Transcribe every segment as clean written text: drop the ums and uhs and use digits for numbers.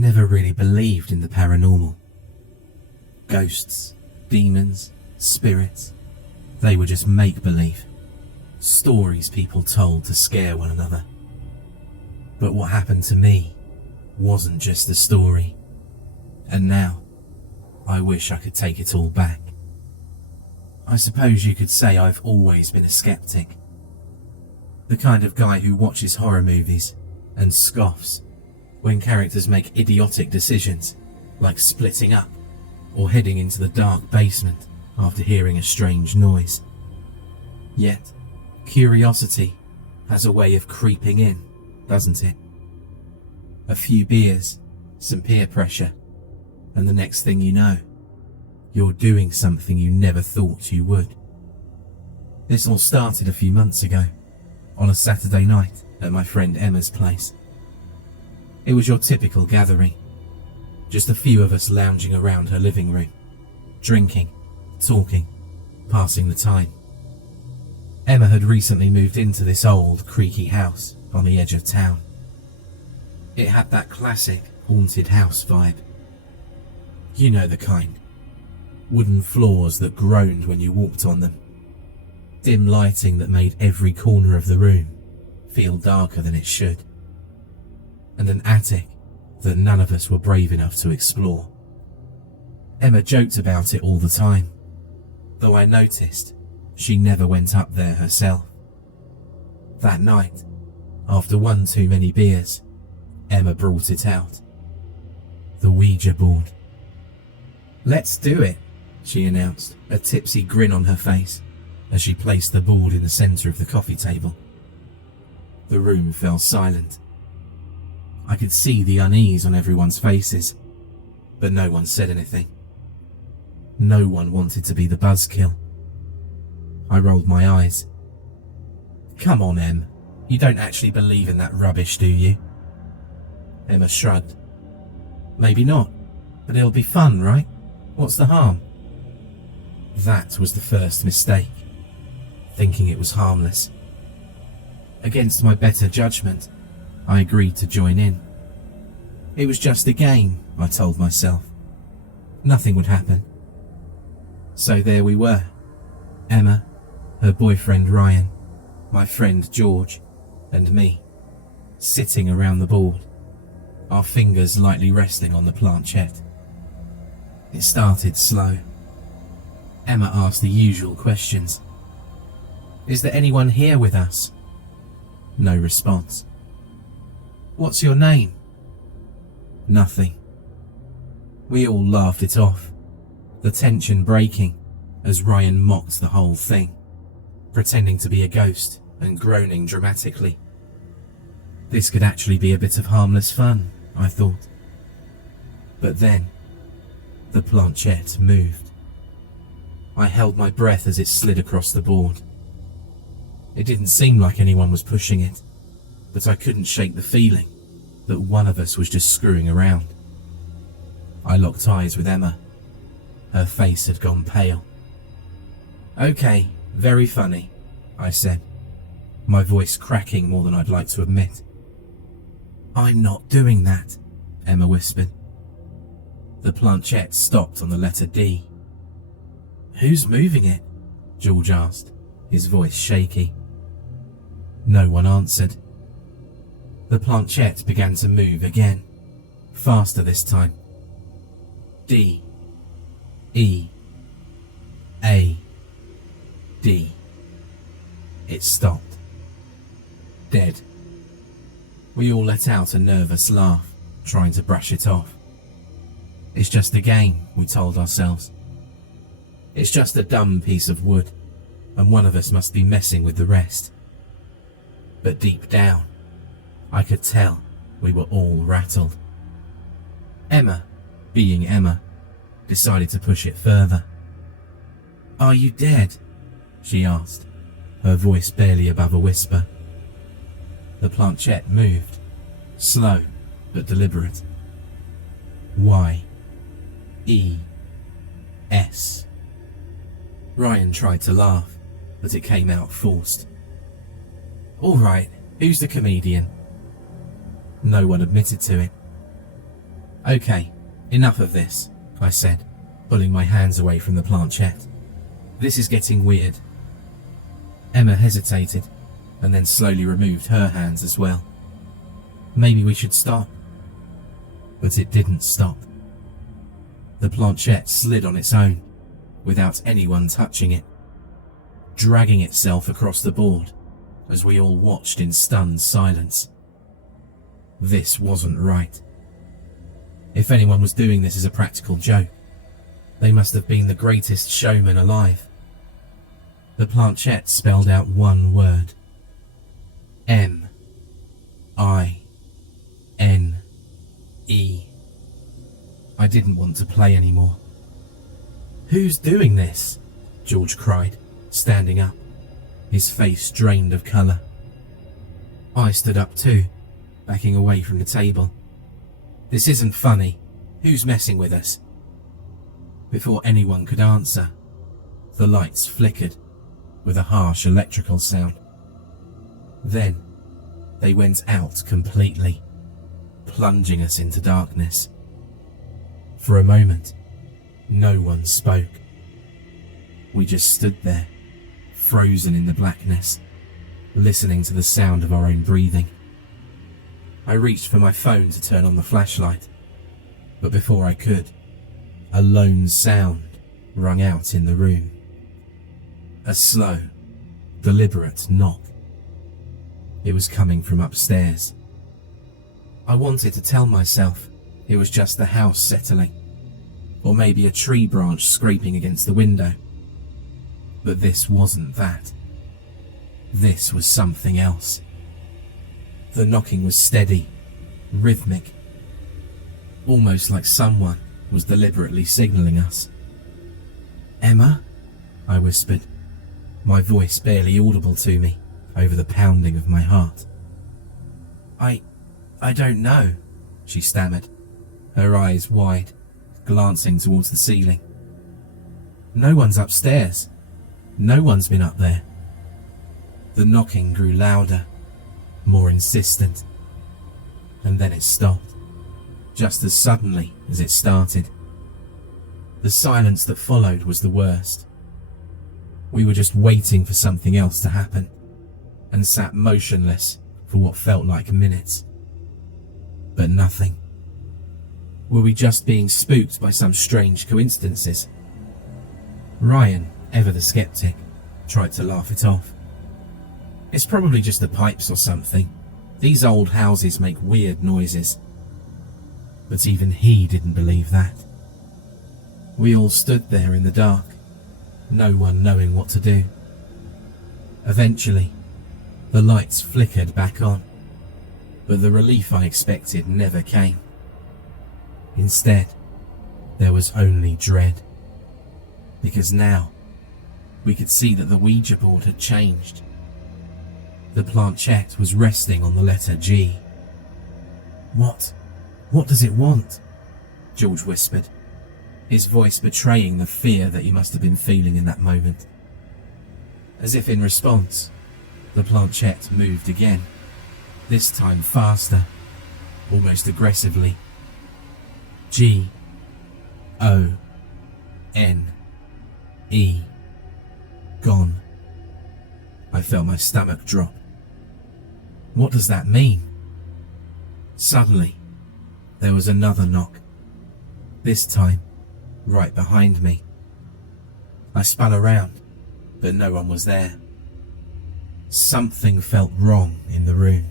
never really believed in the paranormal. Ghosts, demons, spirits, they were just make-believe. Stories people told to scare one another. But what happened to me wasn't just a story. And now, I wish I could take it all back. I suppose you could say I've always been a skeptic. The kind of guy who watches horror movies and scoffs when characters make idiotic decisions, like splitting up or heading into the dark basement after hearing a strange noise. Yet, curiosity has a way of creeping in, doesn't it? A few beers, some peer pressure, and the next thing you know, you're doing something you never thought you would. This all started a few months ago, on a Saturday night at my friend Emma's place. It was your typical gathering, just a few of us lounging around her living room, drinking, talking, passing the time. Emma had recently moved into this old, creaky house on the edge of town. It had that classic haunted house vibe. You know the kind. Wooden floors that groaned when you walked on them. Dim lighting that made every corner of the room feel darker than it should. And an attic that none of us were brave enough to explore. Emma joked about it all the time, though I noticed she never went up there herself. That night, after one too many beers, Emma brought it out. The Ouija board. "Let's do it," she announced, a tipsy grin on her face as she placed the board in the centre of the coffee table. The room fell silent. I could see the unease on everyone's faces, but no one said anything. No one wanted to be the buzzkill. I rolled my eyes. "Come on, Em. You don't actually believe in that rubbish, do you?" Emma shrugged. "Maybe not, but it'll be fun, right? What's the harm?" That was the first mistake, thinking it was harmless. Against my better judgment, I agreed to join in. It was just a game, I told myself. Nothing would happen. So there we were. Emma, her boyfriend Ryan, my friend George, and me, sitting around the board, our fingers lightly resting on the planchette. It started slow. Emma asked the usual questions. "Is there anyone here with us?" No response. "What's your name?" Nothing. We all laughed it off, the tension breaking as Ryan mocked the whole thing, pretending to be a ghost and groaning dramatically. This could actually be a bit of harmless fun, I thought. But then, the planchette moved. I held my breath as it slid across the board. It didn't seem like anyone was pushing it, but I couldn't shake the feeling that one of us was just screwing around. I locked eyes with Emma. Her face had gone pale. "Okay, very funny," I said, my voice cracking more than I'd like to admit. "I'm not doing that," Emma whispered. The planchette stopped on the letter D. "Who's moving it?" George asked, his voice shaky. No one answered. The planchette began to move again, faster this time. D. E. A. D. It stopped. Dead. We all let out a nervous laugh, trying to brush it off. It's just a game, we told ourselves. It's just a dumb piece of wood, and one of us must be messing with the rest. But deep down, I could tell we were all rattled. Emma, being Emma, decided to push it further. "Are you dead?" she asked, her voice barely above a whisper. The planchette moved, slow but deliberate. Y. E. S. Ryan tried to laugh, but it came out forced. "All right, who's the comedian?" No one admitted to it. Okay, enough of this, I said, pulling my hands away from the planchette. This is getting weird. Emma hesitated, and then slowly removed her hands as well. Maybe we should stop. But it didn't stop. The planchette slid on its own, without anyone touching it, dragging itself across the board as we all watched in stunned silence. This wasn't right. If anyone was doing this as a practical joke, they must have been the greatest showman alive. The planchette spelled out one word. M-I-N-E. I didn't want to play anymore. Who's doing this? George cried, standing up, his face drained of colour. I stood up too, backing away from the table. This isn't funny. Who's messing with us? Before anyone could answer, the lights flickered with a harsh electrical sound. Then they went out completely, plunging us into darkness. For a moment, no one spoke. We just stood there, frozen in the blackness, listening to the sound of our own breathing. I reached for my phone to turn on the flashlight, but before I could, a lone sound rung out in the room. A slow, deliberate knock. It was coming from upstairs. I wanted to tell myself it was just the house settling, or maybe a tree branch scraping against the window. But this wasn't that. This was something else. The knocking was steady, rhythmic, almost like someone was deliberately signalling us. "Emma?" I whispered, my voice barely audible to me over the pounding of my heart. I don't know," she stammered, her eyes wide, glancing towards the ceiling. "No one's upstairs. No one's been up there." The knocking grew louder, more insistent, and then it stopped, just as suddenly as it started. The silence that followed was the worst. We were just waiting for something else to happen, and sat motionless for what felt like minutes. But nothing. Were we just being spooked by some strange coincidences? Ryan, ever the skeptic, tried to laugh it off. "It's probably just the pipes or something. These old houses make weird noises." But even he didn't believe that. We all stood there in the dark, no one knowing what to do. Eventually, the lights flickered back on, but the relief I expected never came. Instead, there was only dread. Because now, we could see that the Ouija board had changed. The planchette was resting on the letter G. What does it want?" George whispered, his voice betraying the fear that he must have been feeling in that moment. As if in response, the planchette moved again, this time faster, almost aggressively. G-O-N-E. Gone. I felt my stomach drop. What does that mean? Suddenly, there was another knock, this time right behind me. I spun around, but no one was there. Something felt wrong in the room.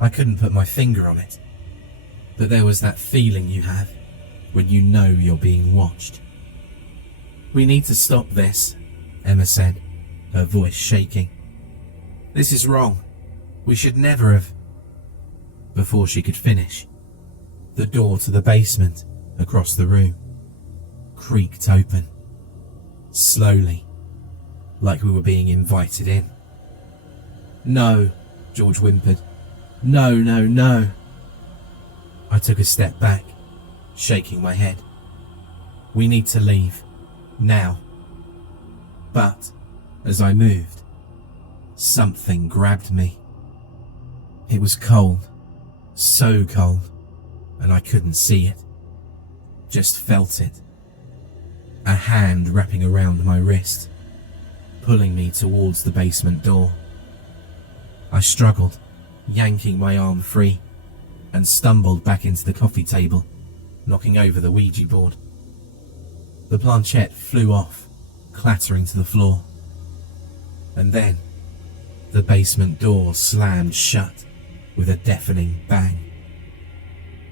I couldn't put my finger on it, but there was that feeling you have when you know you're being watched. "We need to stop this," Emma said, her voice shaking. "This is wrong. We should never have..." Before she could finish, the door to the basement across the room creaked open, slowly, like we were being invited in. "No," George whimpered. "No, no, no." I took a step back, shaking my head. "We need to leave. Now." But, as I moved, something grabbed me. It was cold, so cold, and I couldn't see it, just felt it. A hand wrapping around my wrist, pulling me towards the basement door. I struggled, yanking my arm free, and stumbled back into the coffee table, knocking over the Ouija board. The planchette flew off, clattering to the floor. And then, the basement door slammed shut with a deafening bang.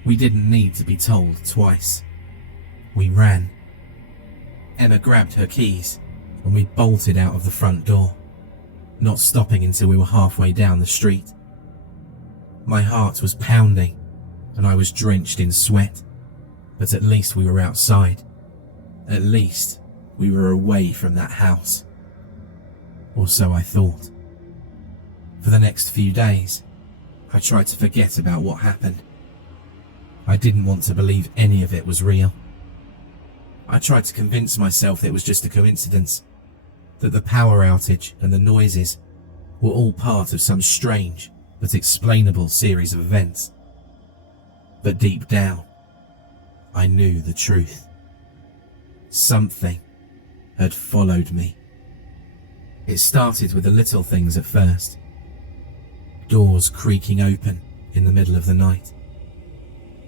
We didn't need to be told twice. We ran. Emma grabbed her keys, and we bolted out of the front door, not stopping until we were halfway down the street. My heart was pounding, and I was drenched in sweat, but at least we were outside. At least we were away from that house. Or so I thought. For the next few days, I tried to forget about what happened. I didn't want to believe any of it was real. I tried to convince myself that it was just a coincidence, that the power outage and the noises were all part of some strange but explainable series of events. But deep down, I knew the truth. Something had followed me. It started with the little things at first. Doors creaking open in the middle of the night.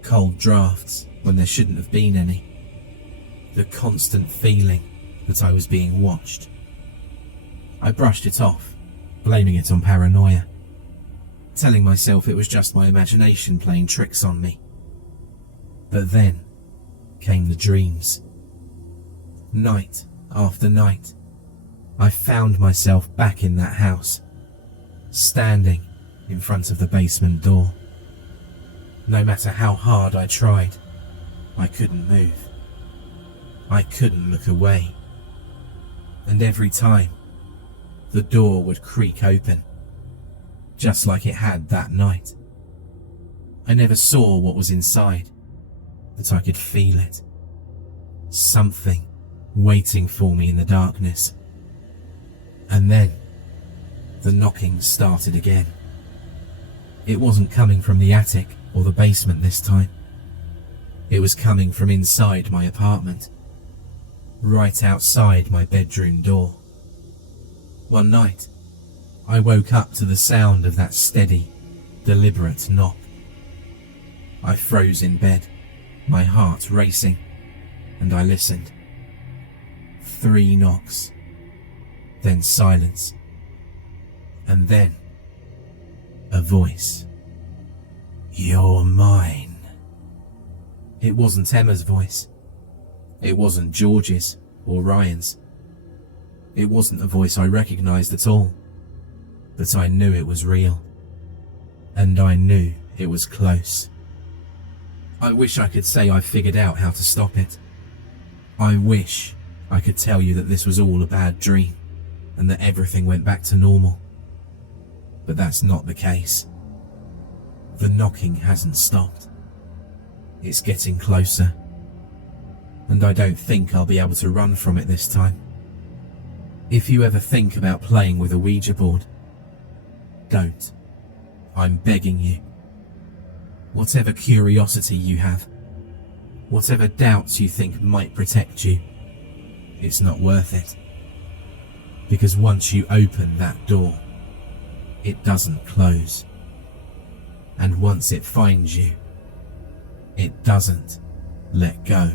Cold drafts when there shouldn't have been any. The constant feeling that I was being watched. I brushed it off, blaming it on paranoia, telling myself it was just my imagination playing tricks on me. But then came the dreams. Night after night, I found myself back in that house, standing in front of the basement door. No matter how hard I tried, I couldn't move. I couldn't look away. And every time, the door would creak open, just like it had that night. I never saw what was inside, but I could feel it. Something waiting for me in the darkness. And then, the knocking started again. It wasn't coming from the attic or the basement this time. It was coming from inside my apartment, right outside my bedroom door. One night, I woke up to the sound of that steady, deliberate knock. I froze in bed, my heart racing, and I listened. 3 knocks, then silence, and then a voice. "You're mine." It wasn't Emma's voice. It wasn't George's or Ryan's. It wasn't a voice I recognized at all, but I knew it was real, and I knew it was close. I wish I could say I figured out how to stop it. I wish I could tell you that this was all a bad dream and that everything went back to normal. But that's not the case. The knocking hasn't stopped. It's getting closer, and I don't think I'll be able to run from it this time. If you ever think about playing with a Ouija board, don't. I'm begging you. Whatever curiosity you have, whatever doubts you think might protect you, it's not worth it. Because once you open that door, it doesn't close. And once it finds you, it doesn't let go.